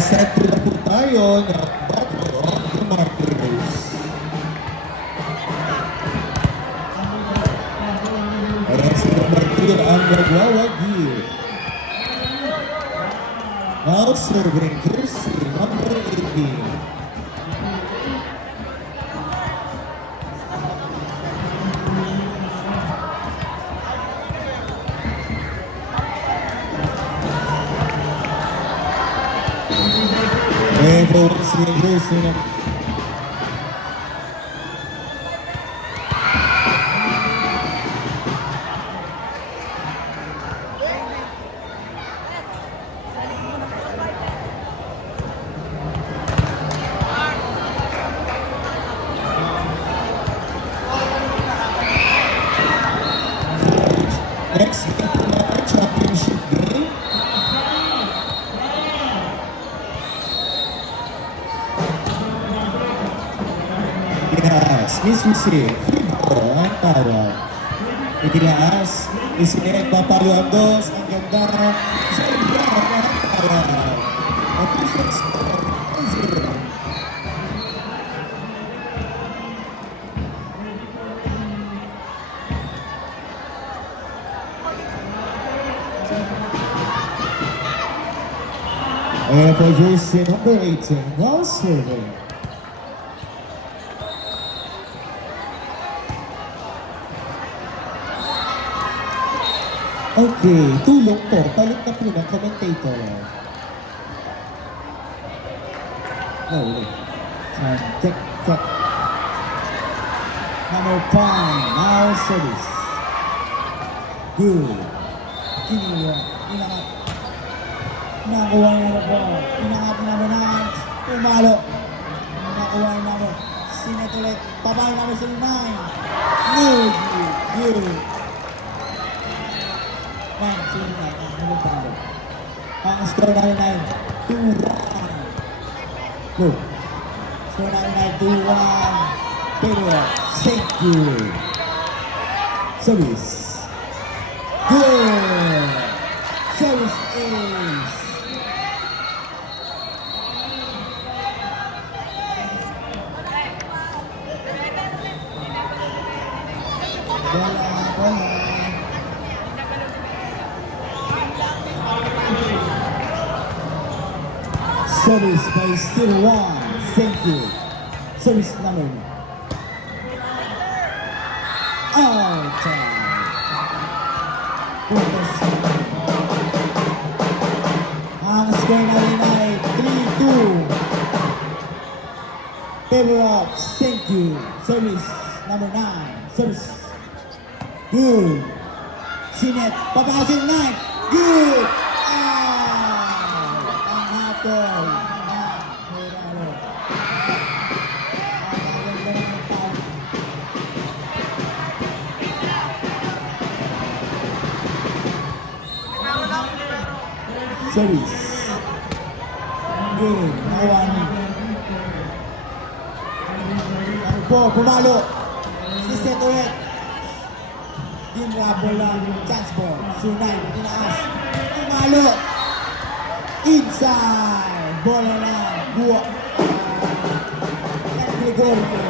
Set na po tayo ng Battle of the Martyrs. Ayan si Martyr ang nagwawagi. Now serving jersey number 18. Jersey number next championship game. Itinaas, misreceive, free ang tawag. Itinaas, isinet, papalo ang dos, ang ganda, sa iba ang tawag. Official score, 0. And for jersey number 18, now serving. Okay, tulong po. Palit na po ng commentator. Ulit. Check. Number 5, now service. Good. Kiniwa. Inangat. Nakuha niya na po. Inangat na number 9. Pumalo. Nakuha niya na. Sinet ulit. Pabayo number 9. Good. Ang score namin ay 2-1. Look. Score namin ay 2-1. Pero, thank you. Service. Good. Service ace. Bola. Service by still 1. Thank you. Service number. Out. Ang score namin ay 3-2. Favor of. Thank you. Service number 9. Service. Good. Sinet. Papasok 9. Good. Service. Good. Nawan. Ano po, pumalo. Siset ulit. Dinra bola. Chance ball. Sunay. Tinaas. Pumalo. Inside. Bola lang. Buwa. San Gregorio.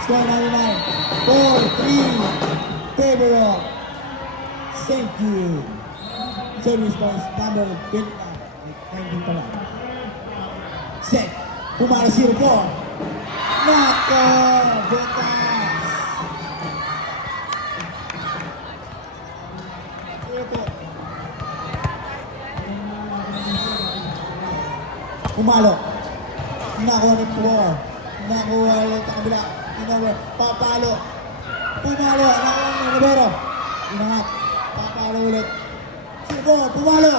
Score 99. 4-3. Favor of. Thank you. Service by number 19 pala. Set. Pumalo 0-4. Nako. Betas. Pumalo. Nakuha ni Pumalo. Nakuha ulit ang kabila. Papalo. Pumalo. Nakuha ni Rivero. Inangat. Papalo ulit. Pumalo.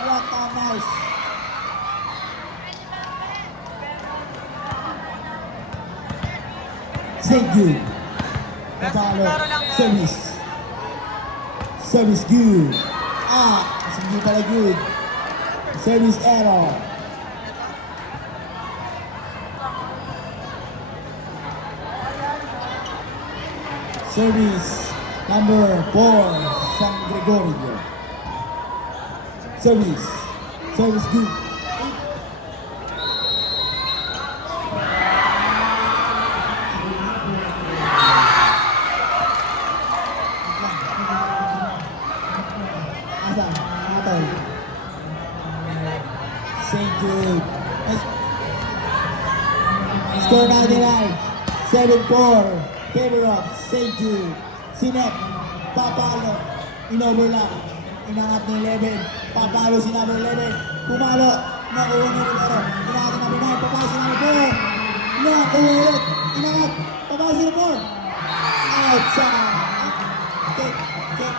What a nice. Thank you. Pumalo. Service. Service good. Hindi pala good. Service error. Service number 4, San Gregorio. Service. Service good. Asa? Atol. St. Jude. Score natin ay 7-4. Favor of St. Jude. Sinet. Papalo. Inoverlap. Inangat ni 11. Papalo si number 11. Pumalo. Nakuha ni Rivero. Inangat ni number 9. Papalo si number 4. Nakuha ulit. Inangat. Papalo si number 4. Outside. Kick. Kick.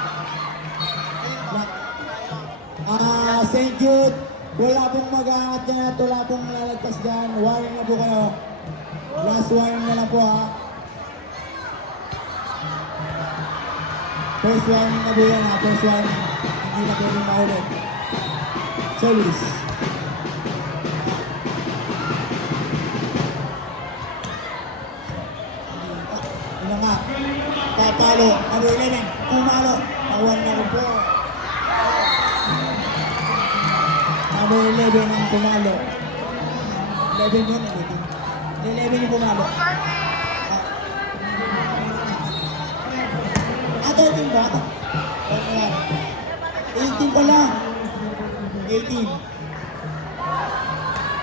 St. Jude. Wala pong mag-aangat dyan at wala pong lalagpas dyan. Wiring na po kayo. Last wiring na lang po ha. First warning na po yan ha, first warning. Hindi na pwedeng maulit. Service. Ano nga? Papalo. Number 11. Pumalo. Nakuha na rin po. Number 11 ang pumalo. 11 yun. 11 yung pumalo. 13 ba? 18 pala. 18.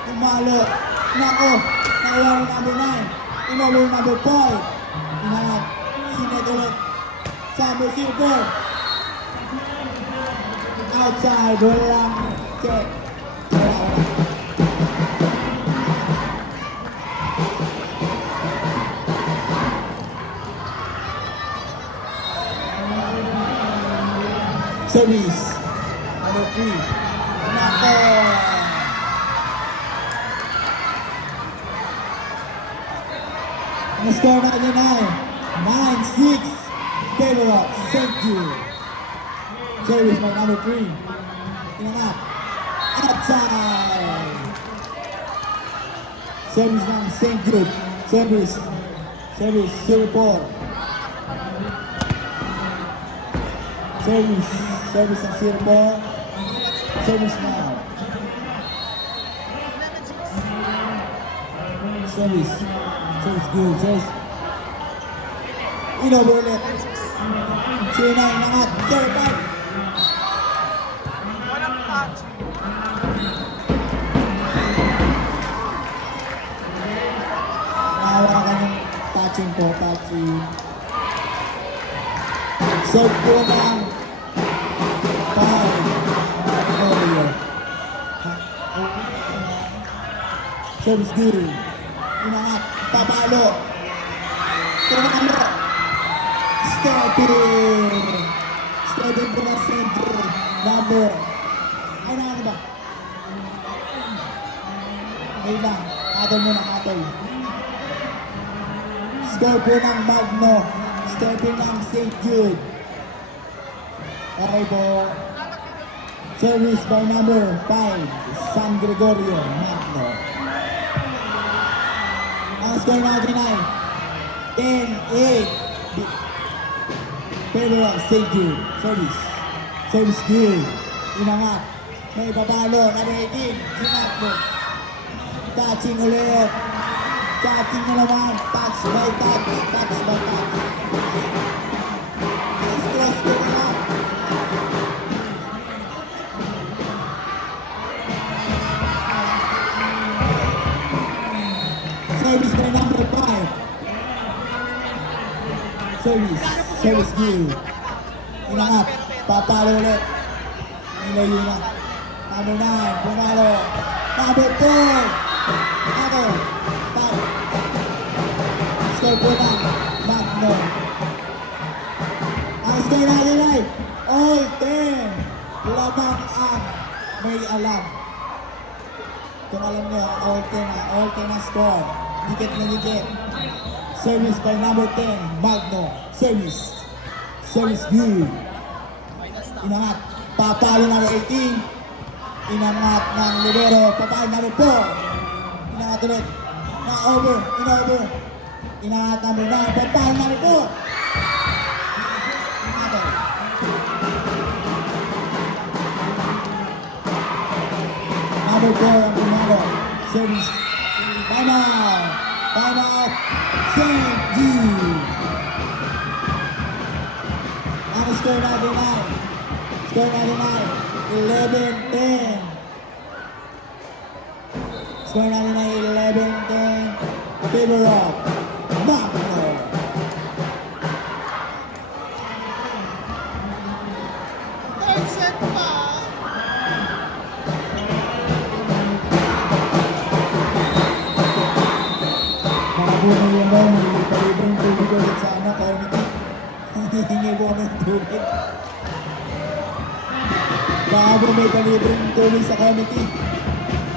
Pumalo. Nako. Nakuha ng number 9. Inover number 5. Inangat. Sinet ulit. Number 4. Outside. Walang check. Service. Number 3. Nako. Ang score natin ay 9-6. Favor of St. Jude. Service by number 3. Inangat. Outside. Service ng St. Jude. Service. Service. 0-4. Service. Service ng 0-4. Service now. Service. Service good. Service. Inover ulit. 0-9 nangat. 0-5. Nahawakan yung touching po. Touching. Serve po ng 5. Service good. Inangat. Papalo. Tumalo. Stepping. Stepping po ng center. Number. Ay, nakano ba? Wait lang. Katol muna, katol. Score po ng Magno. Stepping ng St. Jude. Okay po. Service by number 5. San Gregorio Magno. Ang score natin ay 10-8. Favor of St. Jude. Service. Service good. Inangat. May babalo. Number 18. Sinatbo. Touching ulit. Touching na naman. Touch by touch. Touch by touch. Cross ko na lang. Service by number 5. Service. Service good. Inangat. Papalo ulit. Nilayo na. Number 9. Pumalo. Number 4. Ako. Tap. Score po na. Magno. Ang score natin ay all 10. Labang ang may alam. Kung alam nyo, all 10 na score. Dikit na dikit. Service by number 10, Magno. Service. Service good. Inangat. Papalo number 18. Inangat ng libero. Papalo number 4. Inangat ulit. Na-over. In-over. Inangat number 9. Papalo number 4. Inangat. Number 4 ang pumalo. Service. Time out. Time out. Thank you. Ang score natin ay Score natin ay 11-10. Score natin ay 11-10. Favor of Magno. Third set pa. Mga bunay yun daw, may palibreng tubig ulit sa committee. Hihingi po kami ng tubig. Baka po may palibreng tubig sa committee.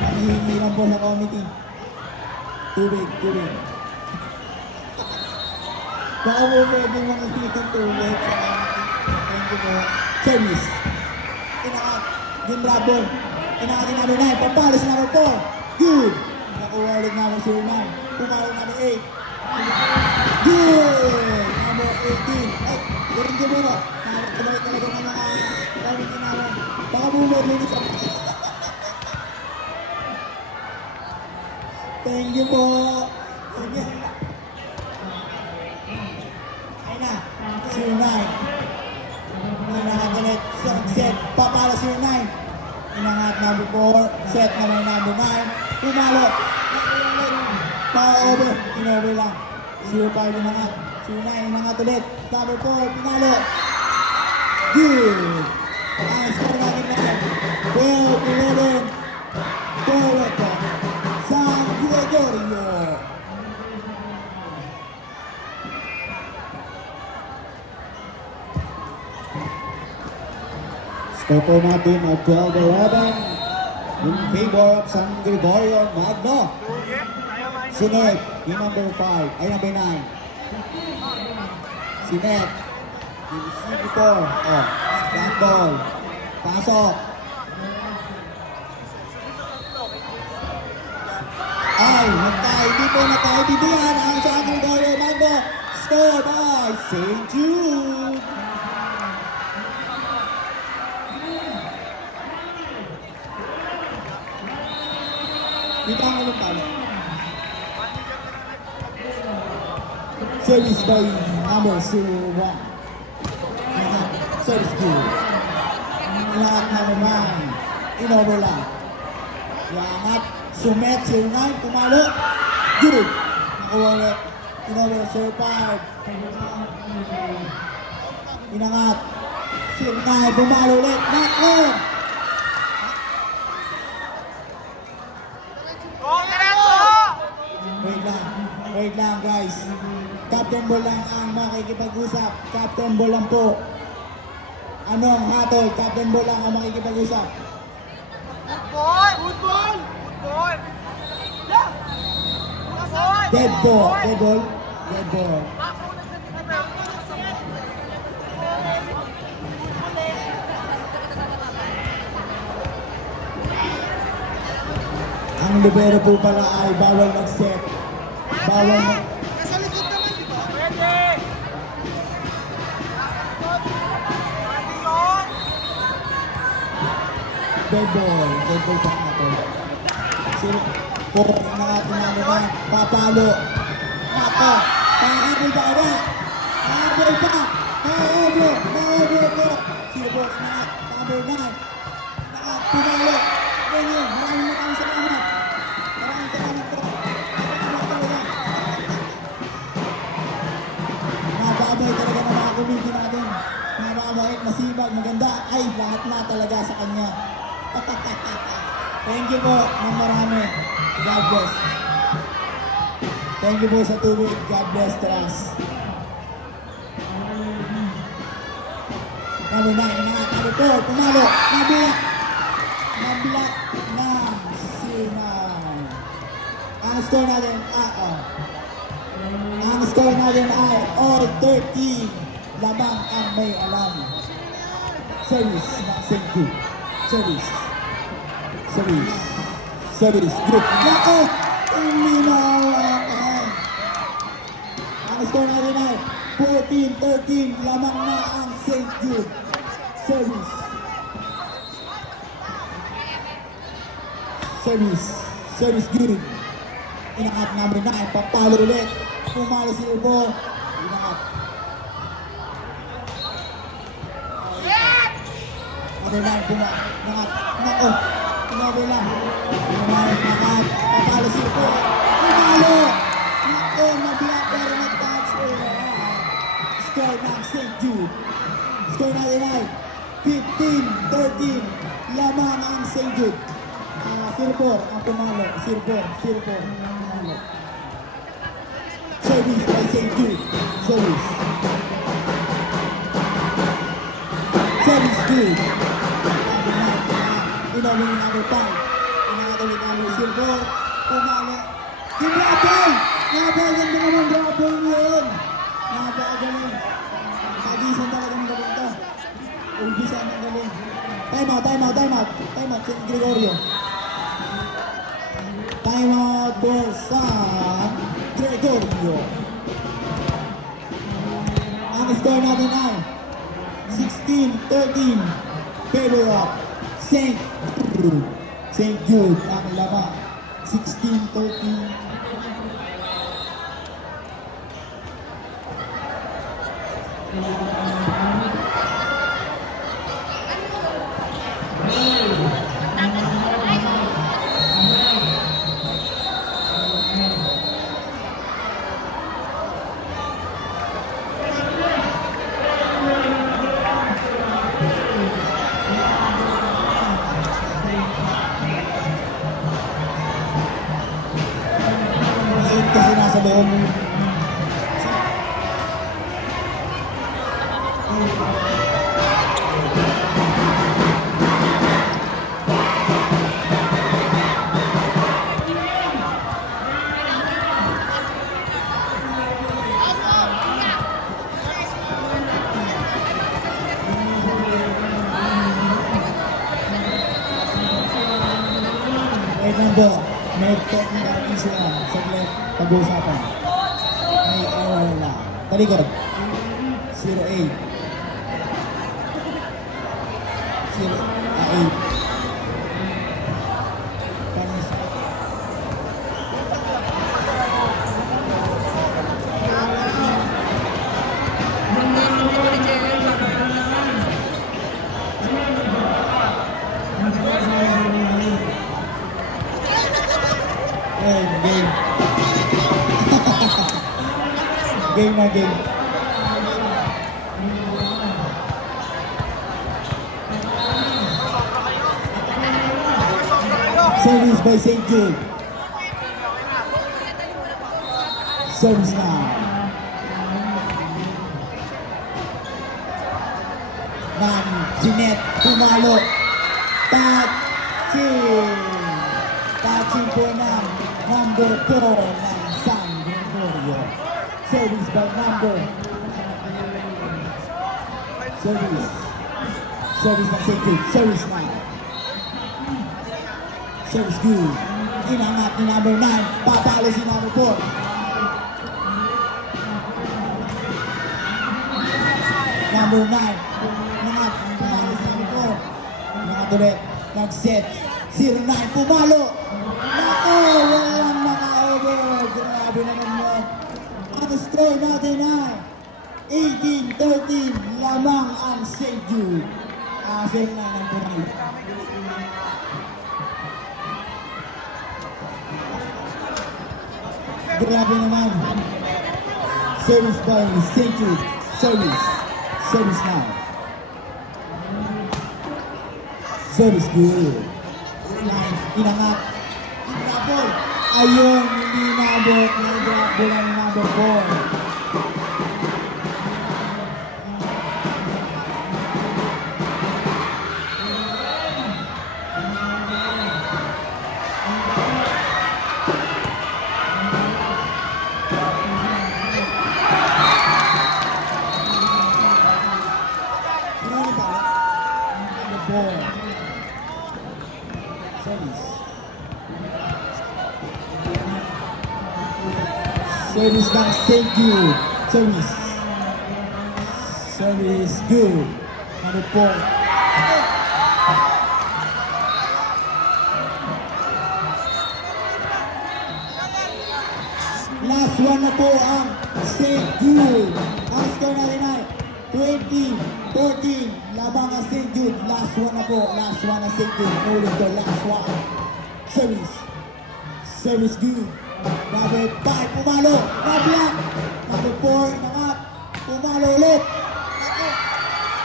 Hihingi lang po sa committee. Tubig. Baka po pwedeng makahingi ng tubig sa committee. Thank you po. Service. Inakat. Game Rabon. Inakatin namin 9. Pampalis number 4. Good. Nakuha ulit namin 09. Pumalo namin 8. Good. Number 18. Ay, ganun ko muna. Kumalik talaga ng mga committee namin. Baka bumalik sa Thank you po. Thank you. Ay na. 09. Inangat ulit. Set. Papalo 09. Inangat number 4. Set naman number 9. Pumalo. Pa-over. In-over lang. 05 inangat. 09 inangat ulit. Number 4. Pinalo. Good. Ang score natin na 12-11. Puerto San Gregorio. Score po natin at 12-11 in favor of San Gregorio Magno. Sunod, yung number 5, ay number 9. Si Net. Si before. Oh, stand ball. Pasok. Ay, hindi po nakaibigyan ang San Gregorio Magno. Score by St. Jude. Dito ang ulit pala. Service by number 01. Service good. Inangat number 9. In-over lang. Inangat. Sumet 09. Pumalo. Good. Nakuha ulit. In-over 05. Inangat. 09. Pumalo ulit. Knock-on. Wait lang guys. Captain Ball lang ang makikipag-usap. Captain Ball lang po. Anong hatol? Captain Ball lang ang makikipag-usap. Football! Football! Football! Yeah! Football! Dead ball. Dead ball. Dead ball. Ang libero po pala ay bawal mag-set. Bawal mag... Nasa likod naman, di ba? Pwede! Pwede yun! Dead ball. Dead ball pa nato. Sino po nakati naman. Papalo. Nako. Pahabol pa kada. Pahabol pa. Pahabol. Pahabol po. Sino po inaat. Number 9. Naat. Pumalo. Ganyan. Maraming salamat. Maraming salamat po. Mababay talaga ng mga committee natin. Mababait, masibag, maganda. Ay, lahat na talaga sa kanya. Thank you po ng marami. God bless. Thank you po sa tubig. God bless to us. Number 9, inangat. Number 4, pumalo. Nabilak. Nabilak ng sinay. Ang score natin, ang score natin ay all 13. Lamang ang may alam. Service ng St. Jude. Service. Service. Service. Group. Knockout! Uminawan! Ang score natin ay 14-13. Lamang na ang St. Jude. Service. Service good. Inangat number 9. Papalo ulit. Pumalo si Irbo. Inangat. Number 9 inangat. Nako. Number lang. Inangat. Papalo si Irbo. Pumalo. Nako. Nablock pero nag-touch. Score ng St. Jude. Score natin ay 15-13. Lamang ang St. Jude. Sirpor ang pumalo. Sirpor. Pumalo. Service by St. Jude. Service good. Inawin yung number 5. Inakatulit number Sirpor. Pumalo. Kinrapol! Napakaganda naman rapol yun. Napakagaling. Kagisan talaga ng galing to. Ubisan ng galing. Time out, St. Gregorio. Time out for San Gregorio. Ang score natin ay 16-13. Favor of St. Jude. Ang laba. 16-13. Kasi nasa loob. Wait lang po. May technical issue lang. Saglit. Pag-uusapan. May error lang. Talikod. 08. 8. Panis. Game. Game na game. Service by St. Jude. Service now. Jeanette pumalo. Touching po ng number 4 ng San Gregorio. Service by number. Service by St. Jude. Service now. Service good. Inangat ni number 9. Papalo si number 4. Number 9. Inangat. Papalo si number 4. Inangat ulit. Nag-set. 09. Pumalo. Nako! Walang naka-over. Grabe naman yun. Ang score natin ay 18-13. Lamang ang St. Jude. 09 ang pumalo. Grabe naman. Service by St. Jude. Service now. Service good. Line, inangat. Inabol. Ayun, hindi inabot. Nag-drop bola ni number 4. Service ng St. Jude. Service good. Number 4. one na po ang St. Jude. Ang score natin ay 20-14. Labang ang St. Jude. Last one na po. Last one ang St. Jude. Ulit ko. Last one. Service. Service good. Number 5. Pumalo. Na-block. Number 4. Inangat. Pumalo ulit. Ako.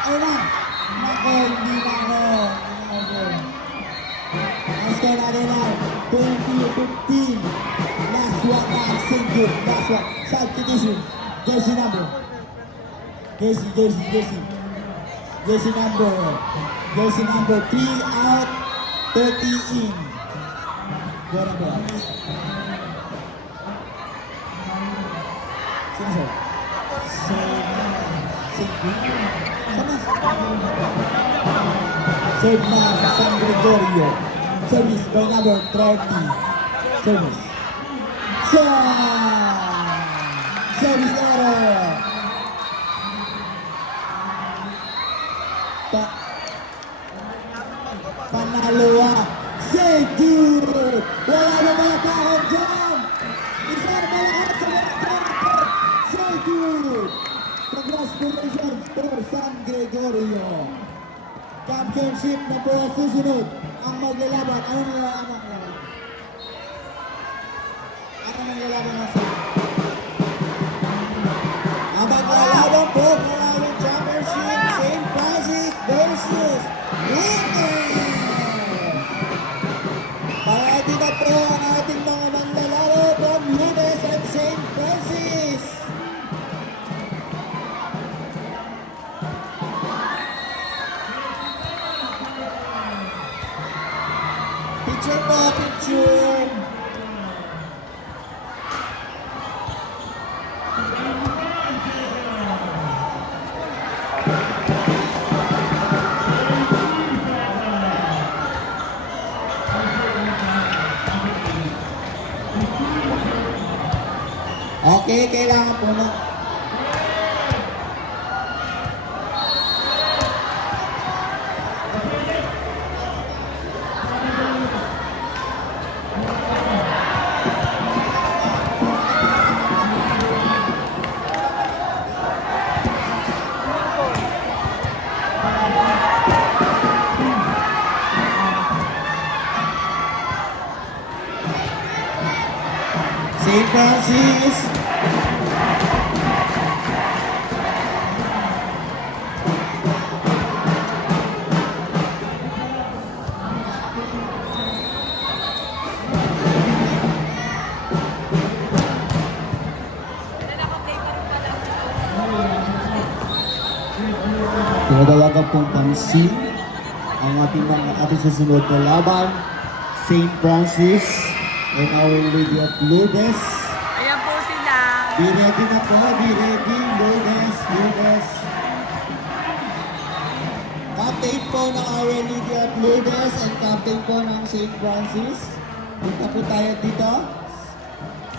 Ayun na. Nako, hindi na ano. Hindi na ako. Ang score natin ay 20-15. Last one na ang St. Jude. Last one. Substitution. Jersey number. Jersey. Jersey number 3 out, 30 in. Gora Bells. Sino sir? Save na San Gregorio. Service by number 30. Service. Service error. Panalo St. Jude! Wala na mga kahon dyan! Isa na malakas sa mga St. Jude! Congratulations for San Gregorio! Championship na po ang susunod ang maglalaban. Ano maglalaban? Ano maglalaban ang susunod? Ang maglalaban po ng championship St. Francis versus Lunes! Parati na po ang ating mga manlalaro from Lunes at St. Francis! Picture po, picture! Okay, kailangan po na. St. Francis. Tinadalagan pong pansin ang ating susunod na laban, St. Francis and Our Lady of Lourdes. Ayan po sila. Be ready na po, be ready, Lourdes. Captain po ng Our Lady of Lourdes and captain po ng St. Francis. Punta po tayo dito.